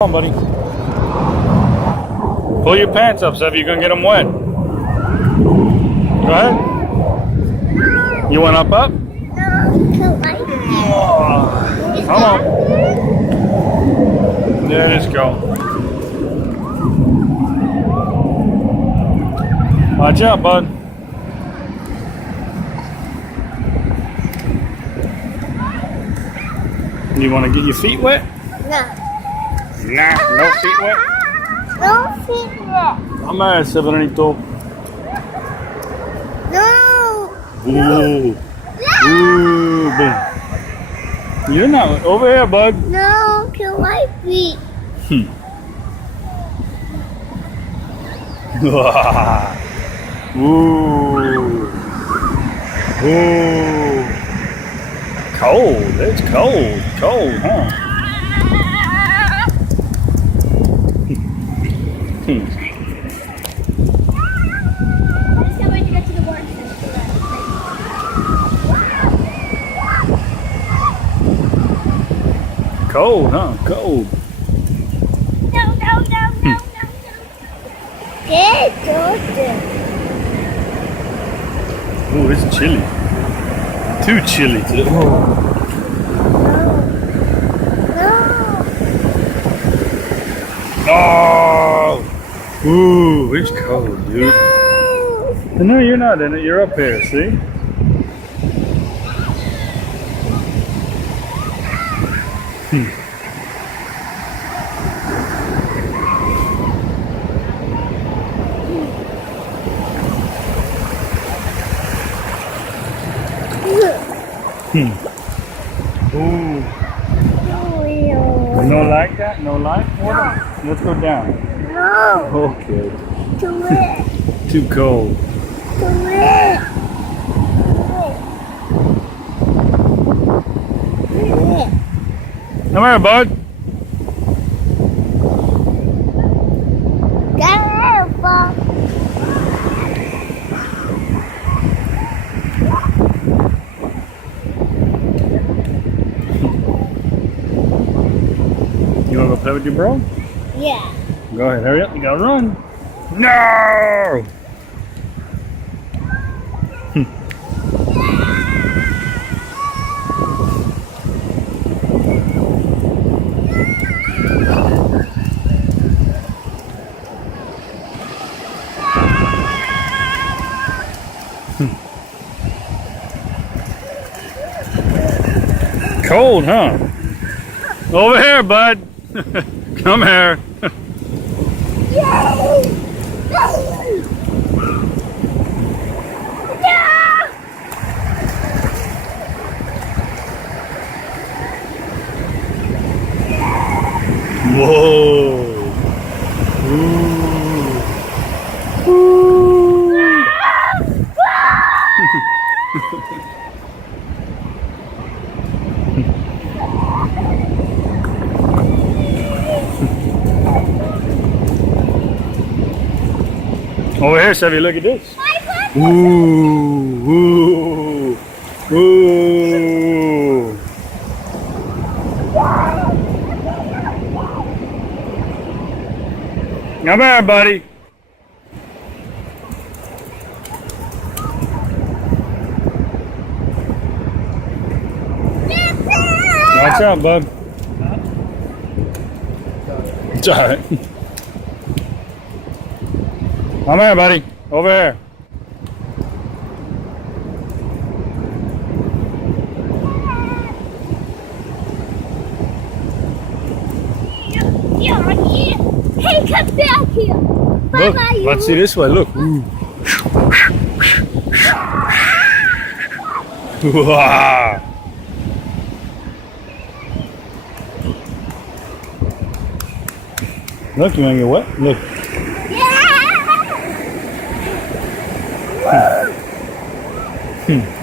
Come on, buddy. Pull your pants up, so you're gonna get them wet. Go ahead. You want up? No, Come on. There, let's go. Watch out, bud. You want to get your feet wet? No. Nah, no feet wet. No feet wet. Vamos a ver, Sebrenito. No. Ooh. Ooh, boom. You're not over here, bud. No, to my feet. Ooh. Ooh. Cold. It's cold. Cold, huh? Cold, huh? Cold. No. Get Georgia. Ooh, it's chilly. Too chilly today. No. Oh! Ooh, it's cold, dude. No. No, you're not in it. You're up here, see? Ooh. No like that? No like? Water? Let's go down. No. Okay. Too wet. Too cold. Too wet. Come here, bud. Careful. You want to go play with your bro? Yeah. Go ahead, hurry up. You gotta run. No! Cold, huh? Over here, bud. Come here. Whoa. Ooh. Ooh. Over here, Sevy, look at this. Ooh, ooh, ooh. Come here, buddy. Watch out, bud. It's all right. Come here, buddy. Over here. Hey, come back here. Look, let's see this way. Look. Ooh. Wow. Look, you want to get wet? Look. Yeah.